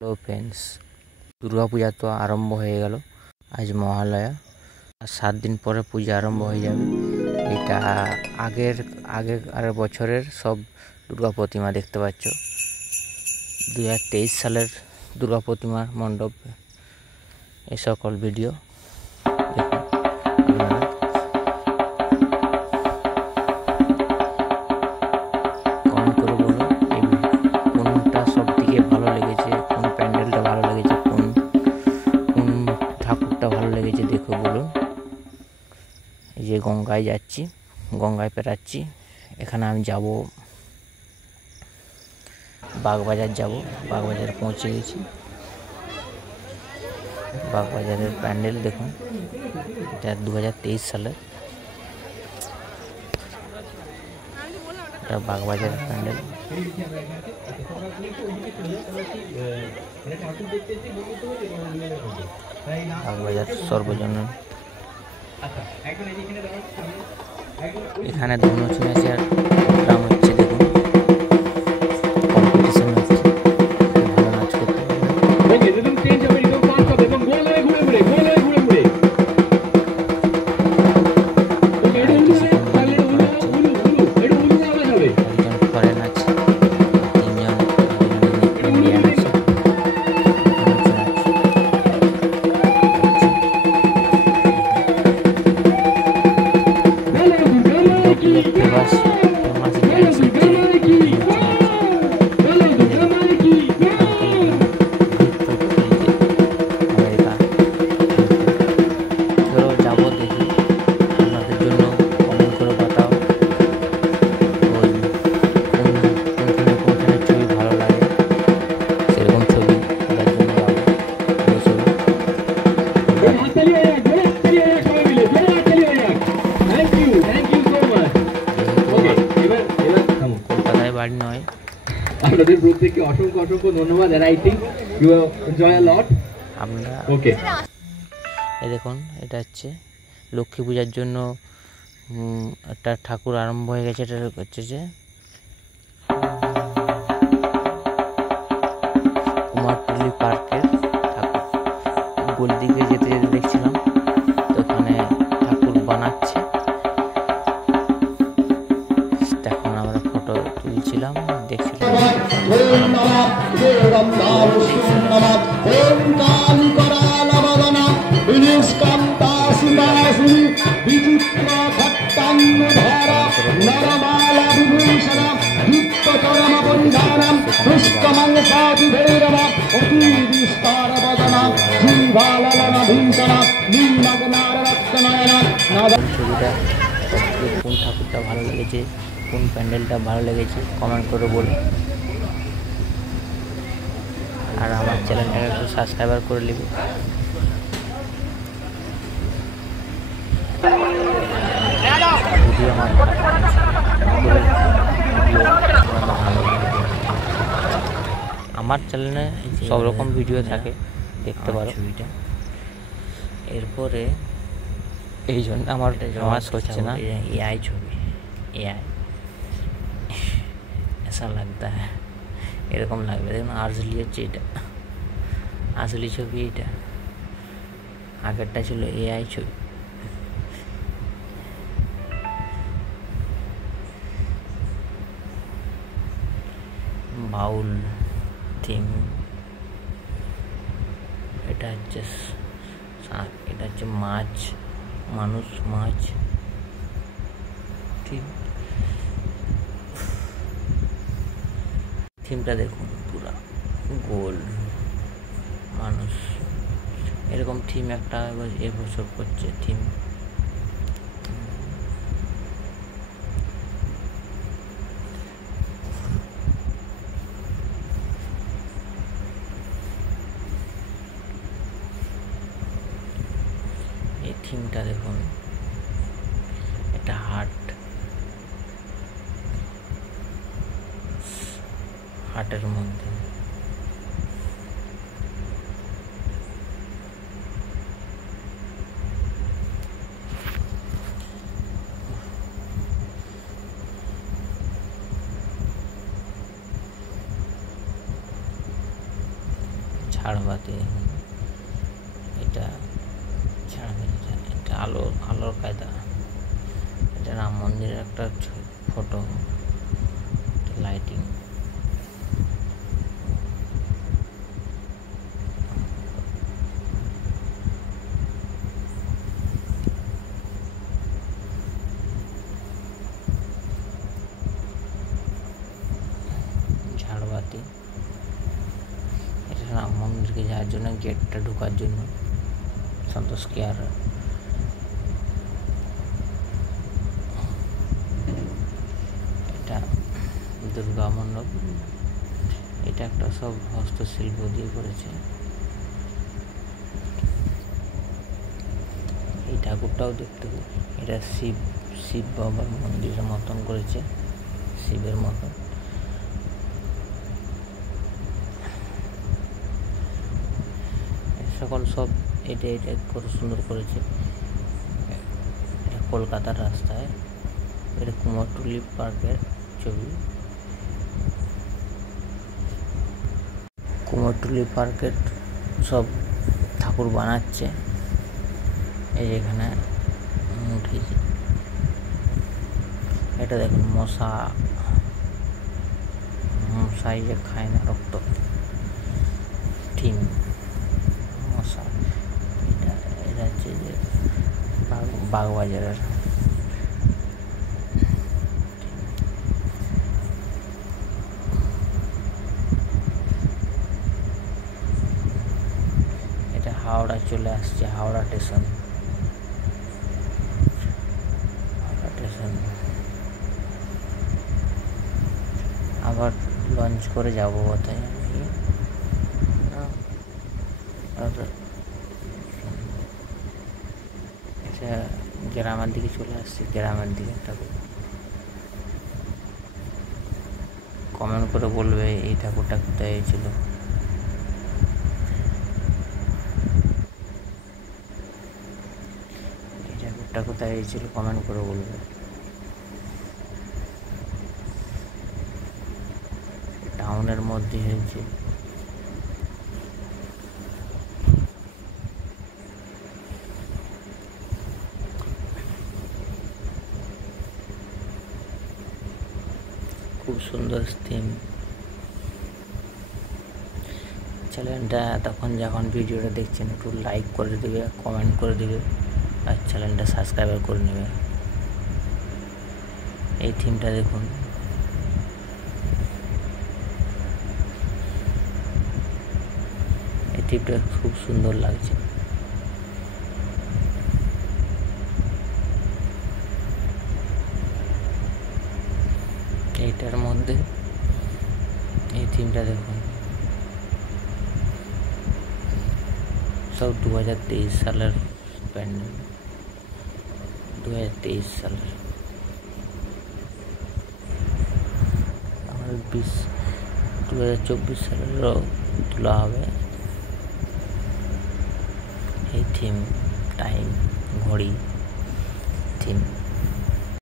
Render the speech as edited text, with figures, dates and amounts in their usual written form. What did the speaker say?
Hello friends, Durga Puja তো আরম্ভ হয়ে গেল। আজ মহালয়া, আর 7 দিন পরে পূজা আরম্ভ হয়ে যাবে। এটা আগের বছরের সব দুর্গা প্রতিমা দেখতে পাচ্ছ। 2023 সালের দুর্গা প্রতিমা মণ্ডপ, এই সকল ভিডিও দেখুন আপনারা। কমেন্ট করে বলো কোনটা সব থেকে ভালো লেগেছে, কোন প্যান্ডেলটা ভালো লেগেছে, কোন ঠাকুরটা ভালো লেগেছে দেখো বলুন। এই যে গঙ্গায় যাচ্ছি, গঙ্গায় পেরাচ্ছি। এখানে আমি যাব বাগবাজার, বাগবাজার পৌঁছে গেছি। বাগবাজারের প্যান্ডেল দেখুন, এটা 2023 সালের, এটা বাগবাজারের প্যান্ডেল। বাগবাজার সর্বজনীন। এখানে ধনুচি নাচের প্রোগ্রাম হচ্ছে, দেখুন কম্পিটিশন হচ্ছে, ভালো নাচ করতে নয়। আপনাদের প্রত্যেককে অসংখ্য ধন্যবাদ। আর I think you enjoy a lot. আমরা ওকে, এই দেখুন এটা হচ্ছে লক্ষ্মী পূজার জন্য একটা ঠাকুর আরম্ভ হয়ে গেছে। এটা হচ্ছে যে কুমারটুলি পার্কের ঠাকুর। গলি দিকে যেতে যেতে দেখছিলাম তো ওখানে ঠাকুর বানাচ্ছে। এখন আমরা ফটো তুলছিলাম, দেখছিলাম। ছবিটা কোন ঠাকুরটা ভালো লেগেছে, কোন প্যান্ডেলটা ভালো লেগেছে কমেন্ট করে বলুন। আর আমার চ্যানেলটাকে একটু সাবস্ক্রাইবার করে নেবে। আমার চ্যানেলে সব রকম ভিডিও থাকে, দেখতে পারো ছবিটা। এরপরে এই জন্য আমার হচ্ছে না, এআই ছবি, এআই ऐसा लगता है, এরকম লাগবে। দেখুন আসলি হচ্ছে এটা, আসলি ছবি এটা। আগেরটা ছিল এআই ছবি। বাউল থিম, এটা হচ্ছে এটা হচ্ছে মাছ, মানুষ মাছ থিম। থিমটা দেখুন পুরা গোল মানুষ, এরকম থিম একটা এবছর করছে থিম। এই থিমটা দেখুন, এটা হাটের মধ্যে। ঝাড়বাতি দেখুন, এটা এটা আলোর কায়দা। এটা রাম মন্দিরের একটা ফটো, লাইটিং। ঝাড়বাতি, এটা রাম মন্দিরকে যাওয়ার জন্য, গেটটা ঢোকার জন্য সন্তোষ কেয়ার। এটা দুর্গা মণ্ডপ, এটা একটা সব হস্তশিল্প দিয়ে করেছে। এই ঠাকুরটাও দেখতে, এটা শিব বাবার মন্দিরের মতন করেছে, শিবের মতন। সকল সব এটা কত সুন্দর করেছে। এটা কলকাতার রাস্তায়, এটা কুমোরটুলি পার্কের ছবি। কুমোরটুলি পার্কের সব ঠাকুর বানাচ্ছে। এই যেখানে উঠেছে, এটা দেখুন মশাই যে খায় না রক্ত, থিম মশা। এটা হচ্ছে যে বাগবাজারের। এটা হাওড়া চলে আসছে, হাওড়া স্টেশন। আবার লঞ্চ করে যাবো কোথায়, এটা গ্রামের দিকে চলে আসছে। গ্রামের দিকে ঠাকুর, কমেন্ট করে বলবে এই ঠাকুরটা কোথায় ছিল। এই ঠাকুরটা কোথায় হয়েছিল কমেন্ট করে বলবে। টাউনের মধ্যে হয়েছে। খুব সুন্দর থিম। চ্যানেলটা তখন যখন ভিডিওটা দেখছেন একটু লাইক করে দেবে, কমেন্ট করে দেবে, আর চ্যানেলটা সাবস্ক্রাইব করে নেবে। এই থিমটা দেখুন, এই থিমটা খুব সুন্দর লাগছে। এইটার মধ্যে এই থিমটা দেখুন, সব 2023 সালের প্যান্ডেল, 2023 সালের। আমাদের 2024 সালেরও তোলা হবে এই থিম, টাইম, ঘড়ি থিম।